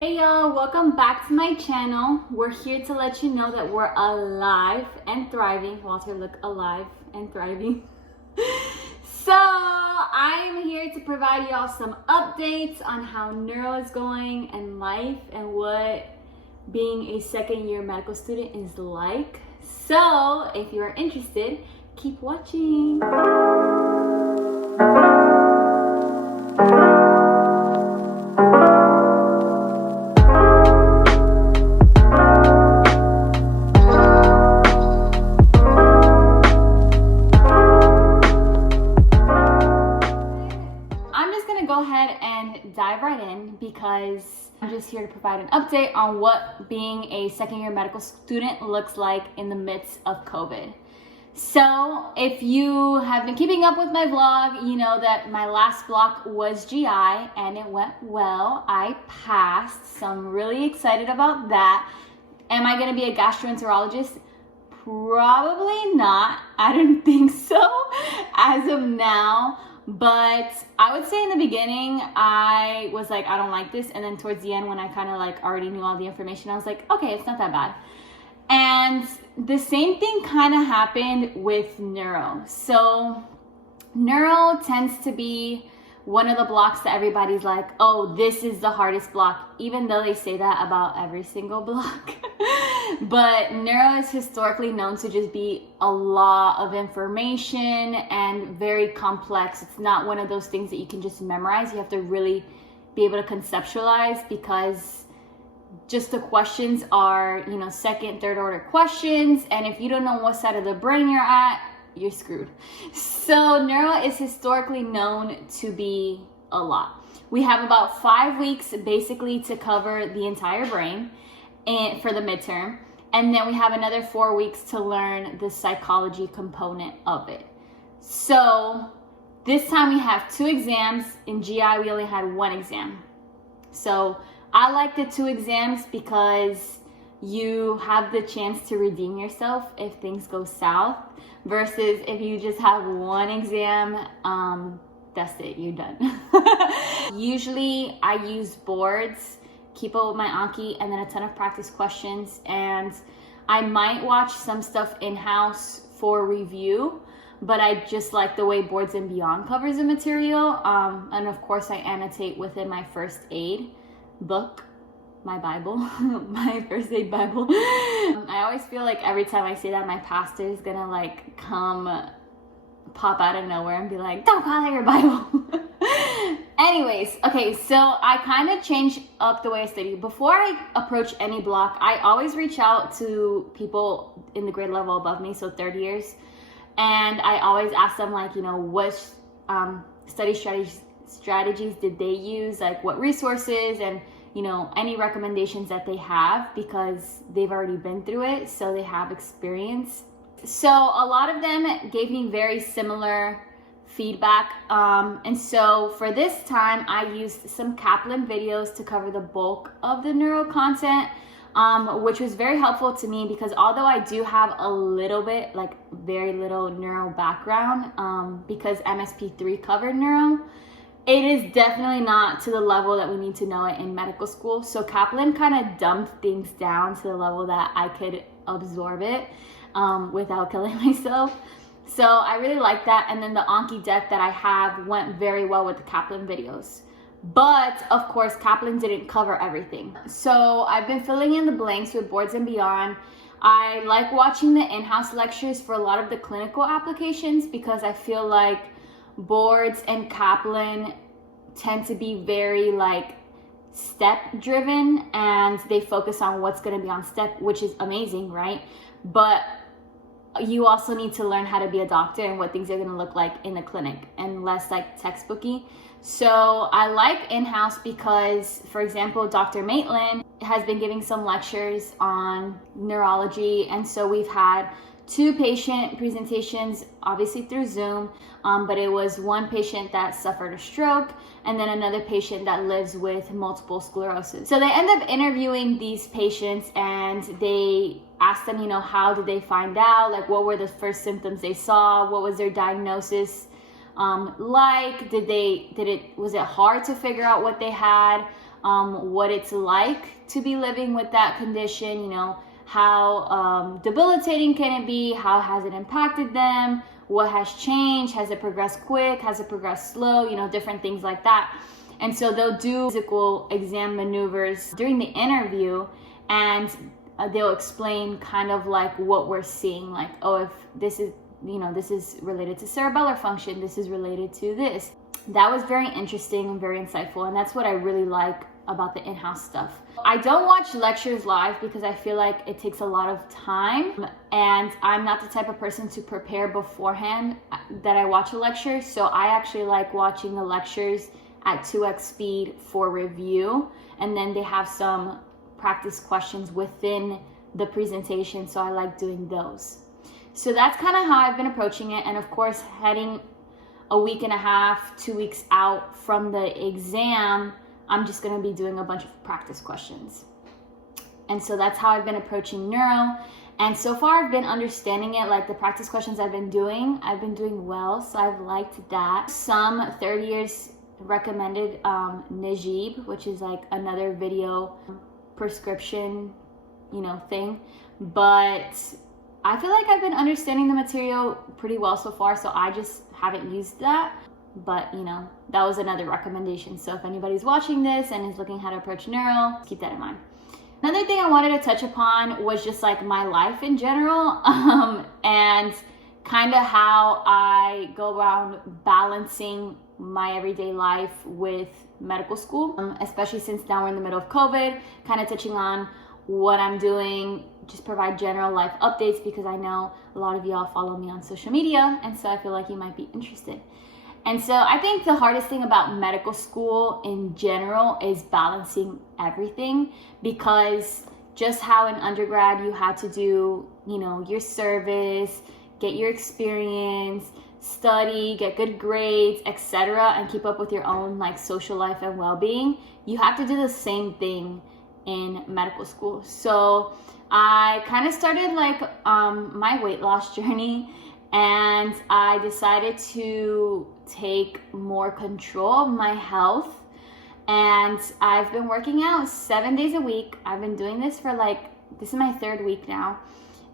Hey y'all, welcome back to my channel. We're here to let you know that we're alive and thriving. Walter, look, alive and thriving. So I'm here to provide y'all some updates on how neuro is going in life and what being a second-year medical student is like. So if you are interested, keep watching. Go ahead and dive right in because I'm just here to provide an update on what being a second-year medical student looks like in the midst of COVID. So if you have been keeping up with my vlog, you know that my last block was GI and it went well. I passed, so I'm really excited about that. Am I going to be a gastroenterologist? Probably not. I don't think so as of now. But I would say in the beginning, I was like, I don't like this. And then towards the end, when I kind of like already knew all the information, I was like, okay, it's not that bad. And the same thing kind of happened with neuro. So neuro tends to be one of the blocks that everybody's like, oh, this is the hardest block, even though they say that about every single block. But neuro is historically known to just be a lot of information and very complex. It's not one of those things that you can just memorize. You have to really be able to conceptualize because just the questions are, you know, second, third order questions. And if you don't know what side of the brain you're at, you're screwed. So neuro is historically known to be a lot. We have about 5 weeks basically to cover the entire brain and for the midterm. And then we have another 4 weeks to learn the psychology component of it. So this time we have 2 exams. In GI, we only had 1 exam. So I like the 2 exams because you have the chance to redeem yourself if things go south versus if you just have 1 exam, that's it, you're done. Usually I use boards, keep up with my Anki, and then a ton of practice questions. And I might watch some stuff in-house for review, but I just like the way Boards and Beyond covers the material. And of course I annotate within my first aid book, my Bible, my first aid Bible. I always feel like every time I say that, my pastor is gonna like come pop out of nowhere and be like, don't call it your Bible. Anyways, okay, so I kind of changed up the way I study. Before I approach any block, I always reach out to people in the grade level above me, so third years, and I always ask them like, you know, what study strategies did they use, like what resources, and you know, any recommendations that they have because they've already been through it, so they have experience. So a lot of them gave me very similar feedback. And so for this time, I used some Kaplan videos to cover the bulk of the neuro content, which was very helpful to me because although I do have a little bit, like very little neuro background, because MSP3 covered neuro, it is definitely not to the level that we need to know it in medical school. So Kaplan kind of dumped things down to the level that I could absorb it without killing myself. So I really like that. And then the Anki deck that I have went very well with the Kaplan videos. But of course, Kaplan didn't cover everything. So I've been filling in the blanks with Boards and Beyond. I like watching the in-house lectures for a lot of the clinical applications because I feel like Boards and Kaplan tend to be very like step driven and they focus on what's going to be on step, which is amazing, right? But you also need to learn how to be a doctor and what things are going to look like in the clinic and less like textbooky. So I like in-house because, for example, Dr. Maitland has been giving some lectures on neurology, and so we've had 2 patient presentations, obviously through Zoom, but it was one patient that suffered a stroke and then another patient that lives with multiple sclerosis. So they end up interviewing these patients and they ask them, you know, how did they find out? Like, what were the first symptoms they saw? What was their diagnosis like? Was it hard to figure out what they had? what it's like to be living with that condition, you know, how debilitating can it be, how has it impacted them, what has changed, has it progressed quick, has it progressed slow, you know, different things like that. And so they'll do physical exam maneuvers during the interview, and they'll explain kind of like what we're seeing, like, oh, if this is, you know, this is related to cerebellar function, this is related to this. That was very interesting and very insightful, and that's what I really like about the in-house stuff. I don't watch lectures live because I feel like it takes a lot of time, and I'm not the type of person to prepare beforehand that I watch a lecture. So I actually like watching the lectures at 2x speed for review, and then they have some practice questions within the presentation, so I like doing those. So that's kind of how I've been approaching it. And of course, heading a week and a half, 2 weeks out from the exam, I'm just going to be doing a bunch of practice questions. And so that's how I've been approaching neuro. And so far I've been understanding it. Like the practice questions I've been doing well, so I've liked that. Some third years recommended Najib, which is like another video prescription, you know, thing. But I feel like I've been understanding the material pretty well so far, so I just haven't used that. But, you know, that was another recommendation. So if anybody's watching this and is looking how to approach neuro, keep that in mind. Another thing I wanted to touch upon was just like my life in general, and kind of how I go around balancing my everyday life with medical school, especially since now we're in the middle of COVID, kind of touching on what I'm doing, just provide general life updates because I know a lot of y'all follow me on social media, and so I feel like you might be interested. And so I think the hardest thing about medical school in general is balancing everything, because just how in undergrad you had to do, you know, your service, get your experience, study, get good grades, etc., and keep up with your own like social life and well-being, you have to do the same thing in medical school. So I kind of started like my weight loss journey, and I decided to take more control of my health, and I've been working out 7 days a week. I've been doing this for this is my 3rd week now,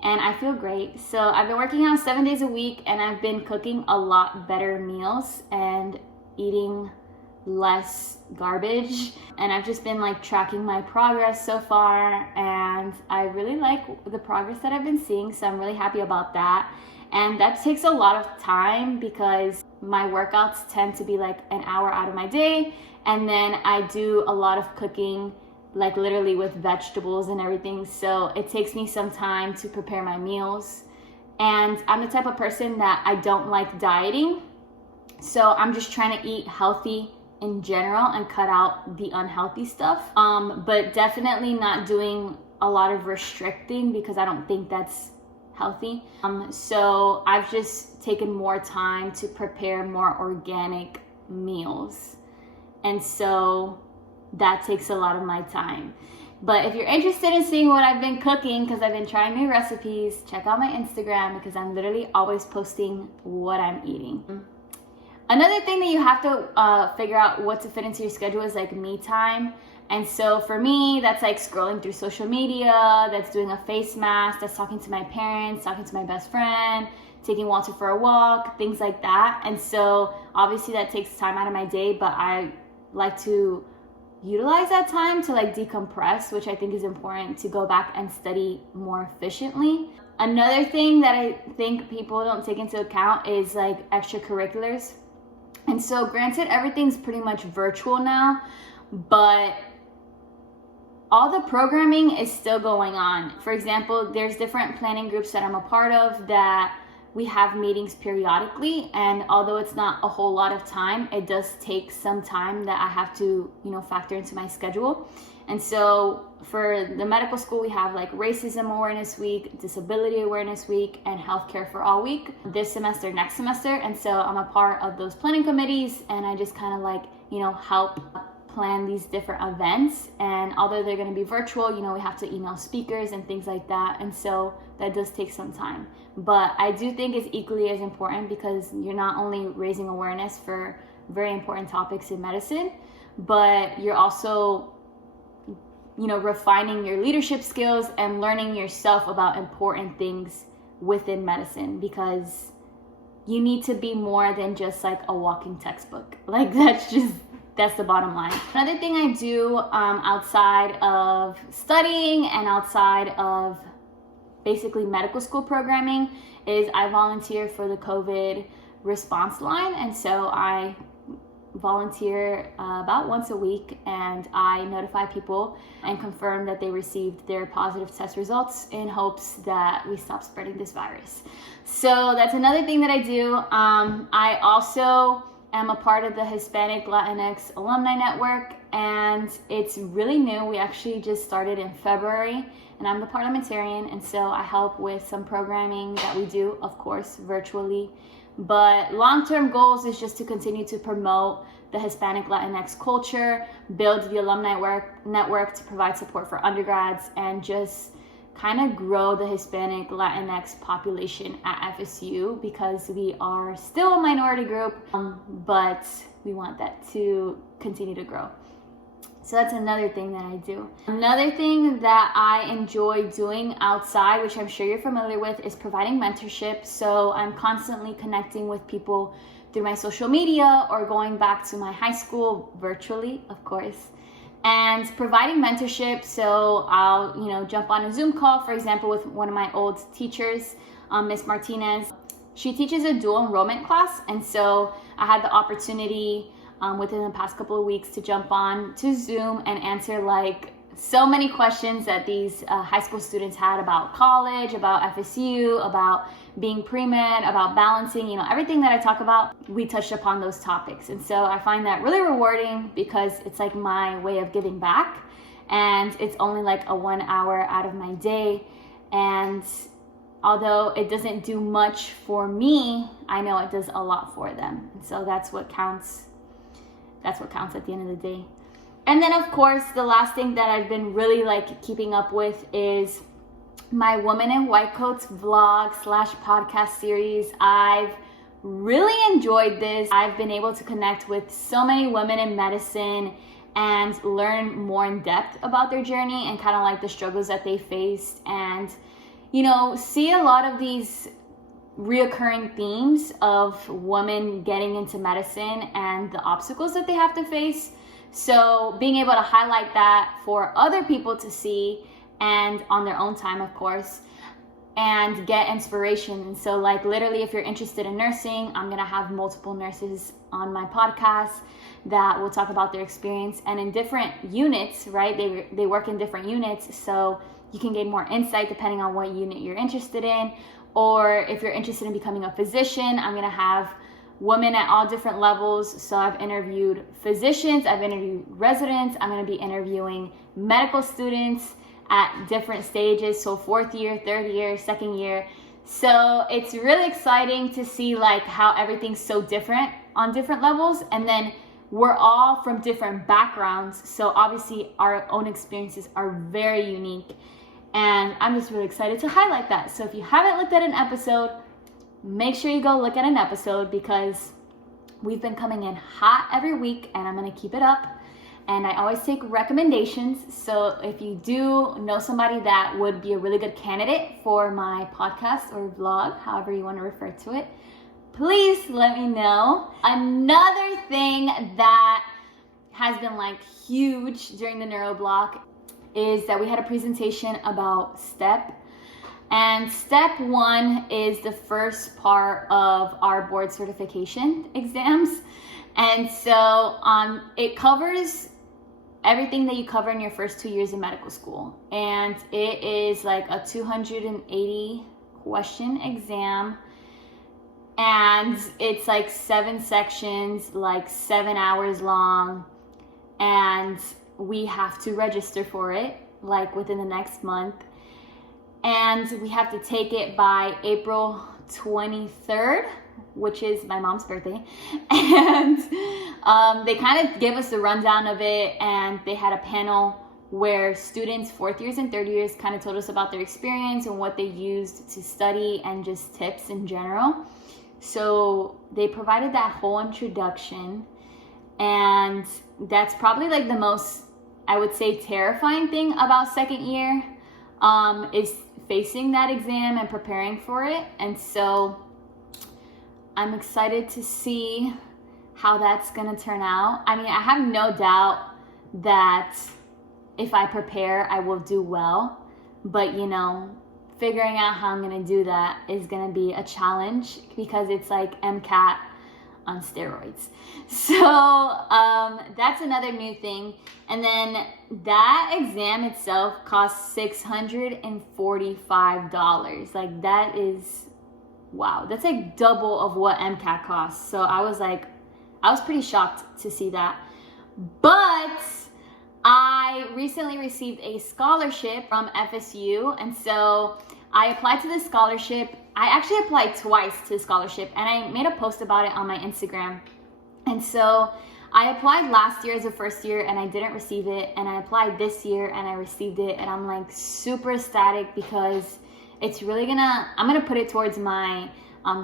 and I feel great. So I've been working out 7 days a week, and I've been cooking a lot better meals and eating less garbage, and I've just been like tracking my progress so far, and I really like the progress that I've been seeing, so I'm really happy about that. And that takes a lot of time because my workouts tend to be like an hour out of my day, and then I do a lot of cooking, like literally with vegetables and everything, so it takes me some time to prepare my meals. And I'm the type of person that I don't like dieting, so I'm just trying to eat healthy in general and cut out the unhealthy stuff, but definitely not doing a lot of restricting because I don't think that's healthy. So I've just taken more time to prepare more organic meals, and so that takes a lot of my time. But if you're interested in seeing what I've been cooking, because I've been trying new recipes, check out my Instagram because I'm literally always posting what I'm eating. Another thing that you have to figure out what to fit into your schedule is like me time. And so for me, that's like scrolling through social media, that's doing a face mask, that's talking to my parents, talking to my best friend, taking Walter for a walk, things like that. And so obviously that takes time out of my day, but I like to utilize that time to like decompress, which I think is important to go back and study more efficiently. Another thing that I think people don't take into account is like extracurriculars. And so granted, everything's pretty much virtual now, but all the programming is still going on. For example, there's different planning groups that I'm a part of that we have meetings periodically, and although it's not a whole lot of time, it does take some time that I have to, factor into my schedule. And so for the medical school, we have like Racism Awareness Week, Disability Awareness Week, and Healthcare for All Week this semester, next semester. And so I'm a part of those planning committees, and I just kind of like, help plan these different events. And although they're going to be virtual, we have to email speakers and things like that. And so that does take some time. But I do think it's equally as important because you're not only raising awareness for very important topics in medicine, but you're also refining your leadership skills and learning yourself about important things within medicine, because you need to be more than just like a walking textbook. Like that's the bottom line. Another thing I do outside of studying and outside of basically medical school programming is I volunteer for the COVID response line. And so I volunteer about once a week, and I notify people and confirm that they received their positive test results in hopes that we stop spreading this virus. So that's another thing that I do. I also am a part of the Hispanic Latinx Alumni Network, and it's really new. We actually just started in February, and I'm the parliamentarian, and so I help with some programming that we do, of course, virtually. But long-term goals is just to continue to promote the Hispanic Latinx culture, build the alumni network to provide support for undergrads, and just kind of grow the Hispanic Latinx population at FSU, because we are still a minority group, but we want that to continue to grow. So that's another thing that I do. Another thing that I enjoy doing outside, which I'm sure you're familiar with, is providing mentorship. So I'm constantly connecting with people through my social media or going back to my high school virtually, of course, and providing mentorship. So I'll, jump on a Zoom call, for example, with one of my old teachers, Miss Martinez. She teaches a dual enrollment class. And so I had the opportunity within the past couple of weeks to jump on to Zoom and answer like so many questions that these high school students had about college, about FSU, about being pre-med, about balancing, everything that I talk about, we touched upon those topics. And so I find that really rewarding, because it's like my way of giving back, and it's only like a 1 hour out of my day. And although it doesn't do much for me, I know it does a lot for them. And so that's what counts. That's what counts at the end of the day. And then, of course, the last thing that I've been really like keeping up with is my Women in White Coats vlog / podcast series. I've really enjoyed this. I've been able to connect with so many women in medicine and learn more in depth about their journey and kind of like the struggles that they faced, and, see a lot of these reoccurring themes of women getting into medicine and the obstacles that they have to face. So being able to highlight that for other people to see, and on their own time, of course, and get inspiration. And so like literally, if you're interested in nursing, I'm going to have multiple nurses on my podcast that will talk about their experience, and in different units, right? They work in different units, so you can gain more insight depending on what unit you're interested in. Or if you're interested in becoming a physician, I'm going to have women at all different levels. So I've interviewed physicians, I've interviewed residents, I'm going to be interviewing medical students at different stages. So 4th year, 3rd year, 2nd year. So it's really exciting to see like how everything's so different on different levels. And then we're all from different backgrounds. So obviously our own experiences are very unique. And I'm just really excited to highlight that. So if you haven't looked at an episode, make sure you go look at an episode, because we've been coming in hot every week, and I'm going to keep it up. And I always take recommendations. So if you do know somebody that would be a really good candidate for my podcast or vlog, however you want to refer to it, please let me know. Another thing that has been like huge during the Neuro block is that we had a presentation about STEP. And step 1 is the first part of our board certification exams. And so it covers everything that you cover in your first 2 years of medical school. And it is like a 280 question exam. And it's like 7 sections, like 7 hours long. And we have to register for it like within the next month. And we have to take it by April 23rd, which is my mom's birthday. And they kind of gave us the rundown of it, and they had a panel where students, 4th years and 3rd years, kind of told us about their experience and what they used to study and just tips in general. So they provided that whole introduction, and that's probably like the most I would say, terrifying thing about second year is facing that exam and preparing for it. And so I'm excited to see how that's gonna turn out. I mean, I have no doubt that if I prepare, I will do well. But, you know, figuring out how I'm gonna do that is gonna be a challenge because it's like MCAT on steroids. So that's another new thing. And then that exam itself costs $645. Like, that is, wow, that's like double of what MCAT costs. So I was pretty shocked to see that. But I recently received a scholarship from FSU, and so I applied to this scholarship. I actually applied twice to the scholarship, and I made a post about it on my Instagram. And so I applied last year as a first year, and I didn't receive it, and I applied this year, and I received it, and I'm like super ecstatic because it's really I'm gonna put it towards my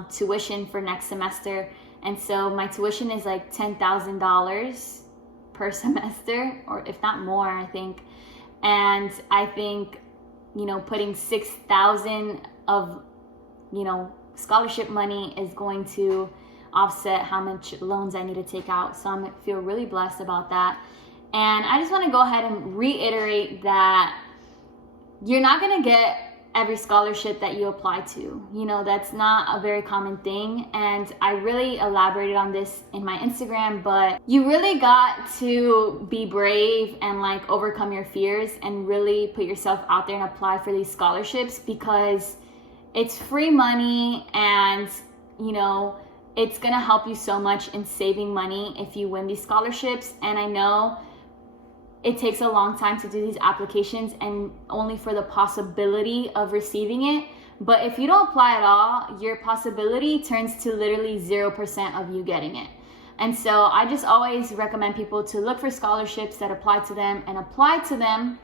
tuition for next semester. And so my tuition is like $10,000 per semester, or if not more, I think. And I think, you know, putting $6,000 of, you know, scholarship money is going to offset how much loans I need to take out. So I feel really blessed about that. And I just want to go ahead and reiterate that you're not going to get every scholarship that you apply to. You know, that's not a very common thing. And I really elaborated on this in my Instagram, but you really got to be brave and like overcome your fears and really put yourself out there and apply for these scholarships, because it's free money and, you know, it's gonna help you so much in saving money if you win these scholarships. And I know it takes a long time to do these applications and only for the possibility of receiving it. But if you don't apply at all, your possibility turns to literally 0% of you getting it. And so I just always recommend people to look for scholarships that apply to them and apply to them,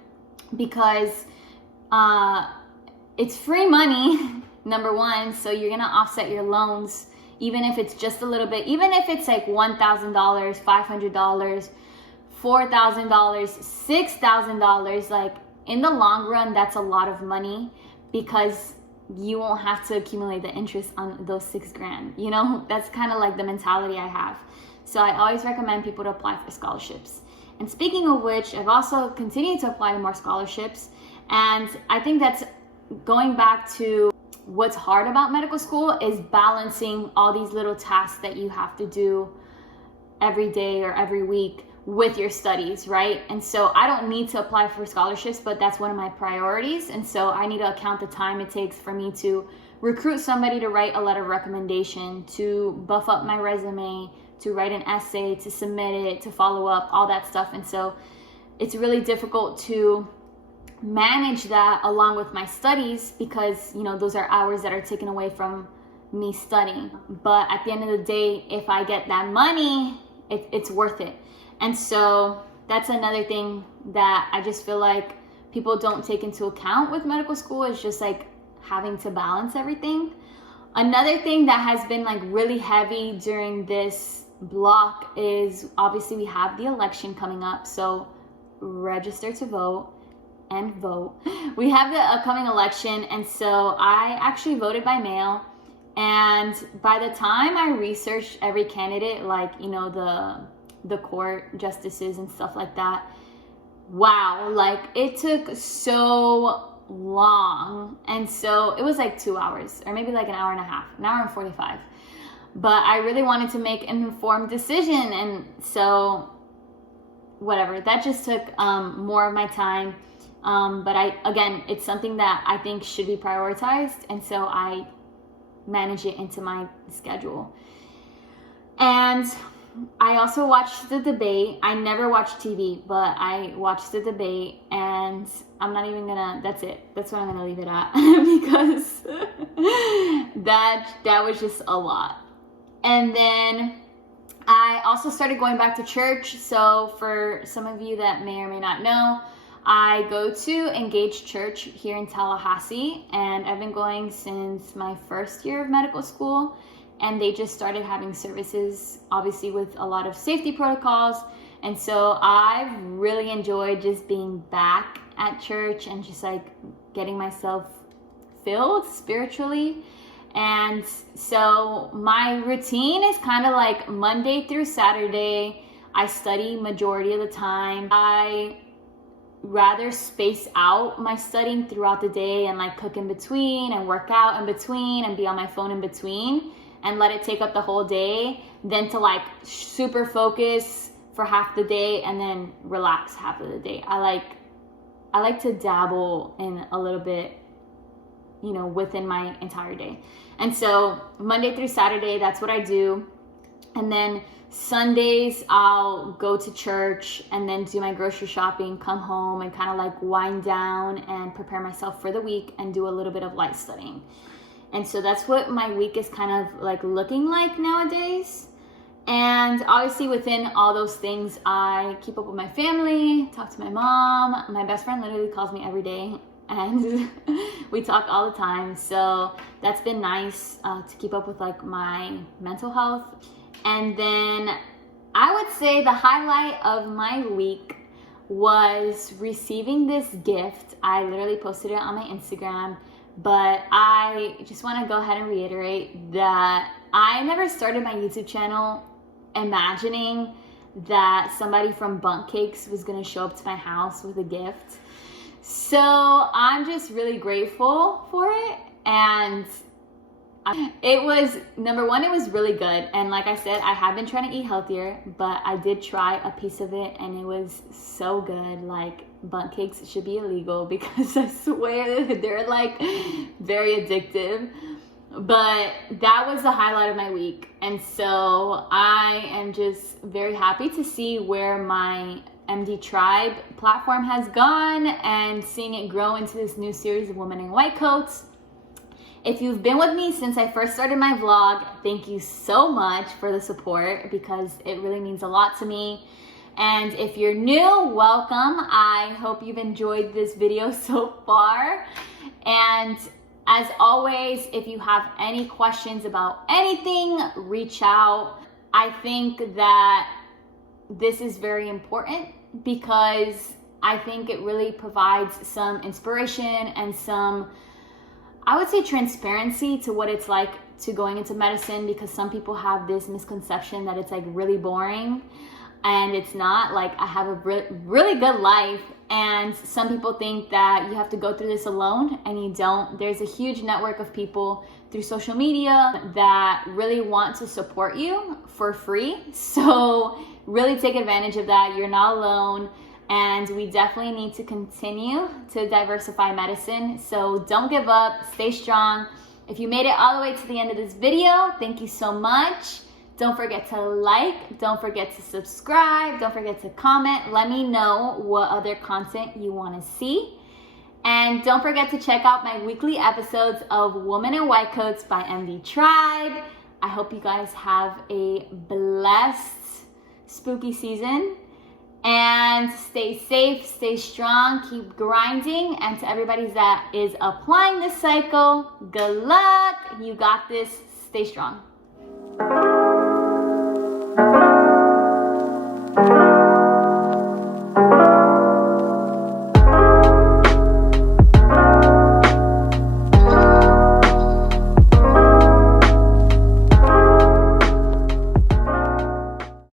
because it's free money, number one. So you're gonna offset your loans, even if it's just a little bit, even if it's like $1,000, $500, $4,000, $6,000, like in the long run, that's a lot of money, because you won't have to accumulate the interest on those $6,000. You know, that's kind of like the mentality I have. So I always recommend people to apply for scholarships. And speaking of which, I've also continued to apply to more scholarships. And I think that's going back to what's hard about medical school is balancing all these little tasks that you have to do every day or every week with your studies, right? And so I don't need to apply for scholarships, but that's one of my priorities. And so I need to account the time it takes for me to recruit somebody to write a letter of recommendation, to buff up my resume, to write an essay, to submit it, to follow up, all that stuff. And so it's really difficult to manage that along with my studies, because, you know, those are hours that are taken away from me studying. But at the end of the day, if I get that money, it's worth it. And so that's another thing that I just feel like people don't take into account with medical school, is just like having to balance everything. Another thing that has been like really heavy during this block is obviously we have the election coming up. So register to vote and vote. We have the upcoming election. And so I actually voted by mail. And by the time I researched every candidate, like, you know, the court justices and stuff like that, wow, like it took so long. And so it was like 2 hours, or maybe like an hour and a half, an hour and 45. But I really wanted to make an informed decision, and so whatever, that just took more of my time. But again, it's something that I think should be prioritized, and so I manage it into my schedule. And I also watched the debate. I never watch TV, but I watched the debate, and I'm not even gonna, that's it. That's what I'm gonna leave it at, because that was just a lot. And then I also started going back to church. So for some of you that may or may not know, I go to Engage Church here in Tallahassee, and I've been going since my first year of medical school. And they just started having services, obviously with a lot of safety protocols. And so I've really enjoyed just being back at church and just like getting myself filled spiritually. And so my routine is kind of like Monday through Saturday. I study majority of the time. I rather space out my studying throughout the day and like cook in between and work out in between and be on my phone in between and let it take up the whole day than to like super focus for half the day and then relax half of the day. I like to dabble in a little bit, you know, within my entire day. And so Monday through Saturday, that's what I do. And then Sundays, I'll go to church and then do my grocery shopping, come home and kind of like wind down and prepare myself for the week and do a little bit of light studying. And so that's what my week is kind of like looking like nowadays. And obviously within all those things, I keep up with my family, talk to my mom. My best friend literally calls me every day and we talk all the time. So that's been nice to keep up with like my mental health. And then I would say the highlight of my week was receiving this gift. I literally posted it on my Instagram, but I just want to go ahead and reiterate that I never started my YouTube channel imagining that somebody from Bundt Cakes was going to show up to my house with a gift. So I'm just really grateful for it. And it was, number one, it was really good. And like I said, I have been trying to eat healthier, but I did try a piece of it and it was so good. Like, Bundt Cakes should be illegal because I swear that they're like very addictive. But that was the highlight of my week. And so I am just very happy to see where my MD Tribe platform has gone and seeing it grow into this new series of Women in White Coats. If you've been with me since I first started my vlog, thank you so much for the support because it really means a lot to me. And if you're new, welcome. I hope you've enjoyed this video so far. And as always, if you have any questions about anything, reach out. I think that this is very important because I think it really provides some inspiration and some, I would say, transparency to what it's like to going into medicine, because some people have this misconception that it's like really boring, and it's not. Like, I have a really good life, and some people think that you have to go through this alone, and you don't. There's a huge network of people through social media that really want to support you for free. So really take advantage of that. You're not alone. And we definitely need to continue to diversify medicine. So don't give up, stay strong. If you made it all the way to the end of this video, thank you so much. Don't forget to like, don't forget to subscribe, don't forget to comment. Let me know what other content you want to see. And don't forget to check out my weekly episodes of Women in White Coats by MD Tribe. I hope you guys have a blessed spooky season. And stay safe, stay strong, keep grinding. And to everybody that is applying this cycle, good luck. You got this. Stay strong.